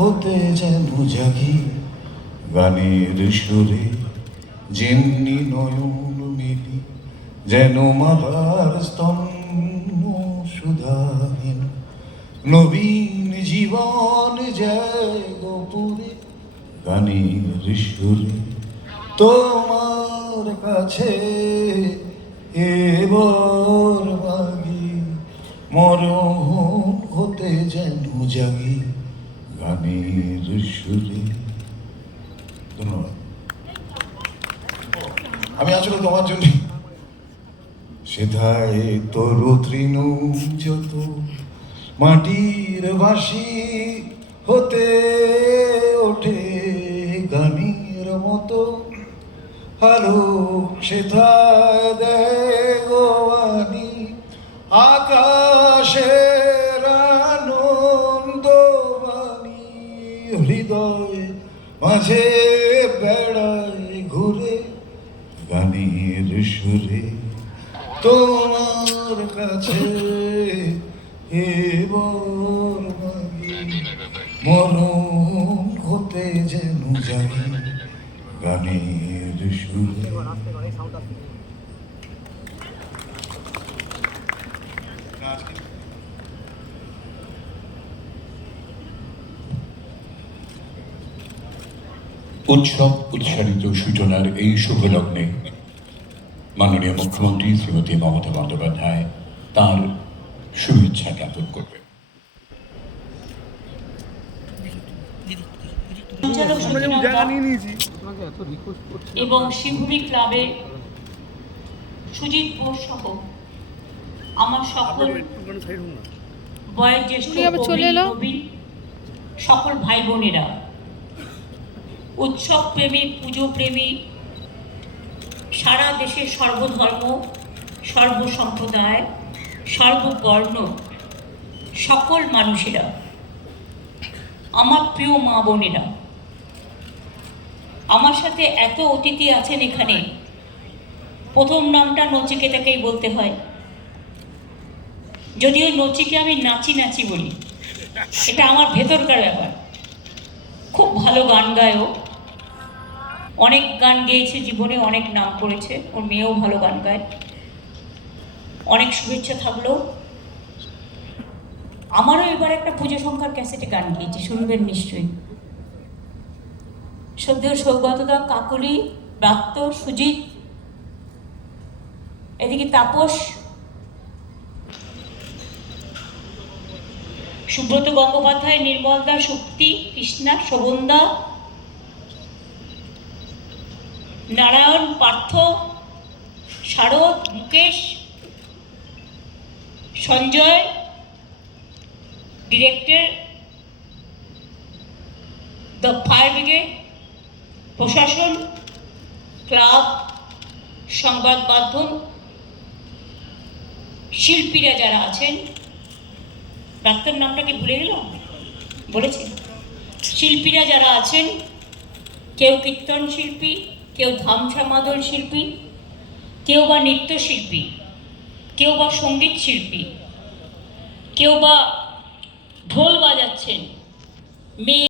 হতে যেন জাগি গানের সুরে, যেমনি নয়ন মিলি যেন মাতার স্তম্ভ সুধাহীন, নবীন জীবন যায় গোপুরে গানের সুরে। তোমার কাছে এবার মাগি, মরণ হতে যেন জাগি গানের সুরে। ধন্যবাদ। আমি আসলে তোমার জন্য সেথায় তরু তৃণ যত মাটির বাঁশি হতে ওঠে গানের মতো, আলো সেথায় দেয় গোয়ানি আকাশের আনন্দবাণী, হৃদয় মাঝে বেড়ায় ঘুরে গানের সুরে। তোমার কাছে এবার মাগি, মরণ হতে যেন জাগি গানের সুরে। উৎসব উৎসারিত সূচনার এই শুভ লগ্নে মাননীয় মুখ্যমন্ত্রী শ্রীমতী মমতা বন্দ্যোপাধ্যায় তার শুভেচ্ছা জ্ঞাপন করবেন। এবং শিবভূমি ক্লাবের সুজিত বোস সহ আমার সকল বয়োজ্যেষ্ঠ নবীন সকল ভাই বোনেরা, উৎসব প্রেমী, পুজো প্রেমী, সারা দেশের সর্বধর্ম, সর্বসম্প্রদায়, সর্ববর্ণ সকল মানুষেরা, আমার প্রিয় মা বোনেরা, আমার সাথে এত অতিথি আছেন এখানে। প্রথম নামটা নচিকেতাকেই বলতে হয়, যদিও নচিকে আমি নাচি নাচি বলি, এটা আমার ভেতরকার ব্যাপার। খুব ভালো গান গায়ও, অনেক গান গেয়েছে জীবনে, অনেক নাম করেছে, ওর মেয়েও ভালো গান গায়। অনেক শুভেচ্ছা থাকলো। আমারও এবার একটা পুজো সংখ্যার ক্যাসেটে গান গিয়েছে, শুনবেন নিশ্চয়ই। সদ্য সৌগতদা, কাকলি, ব্রাত্য, সুজিত, এদিকে তাপস, সুব্রত গঙ্গোপাধ্যায়, নির্মলদা, শক্তি, কৃষ্ণা, শোভনদা, Narayan, Partha, Sharad, Mukesh, Sanjay, director, the fire brigade, প্রশাসন, ক্লাব, সংবাদ মাধ্যম, শিল্পীরা যারা আছেন, ডাক্তার নামটাকে ভুলে গেলাম, বলেছি, শিল্পীরা যারা আছেন, কেউ কীর্তন শিল্পী, কেউ ধামসা মাদল শিল্পী, কেউ বা নৃত্যশিল্পী, কেউ বা সঙ্গীত শিল্পী, কেউ বা ঢোল বাজাচ্ছেন, মেয়ে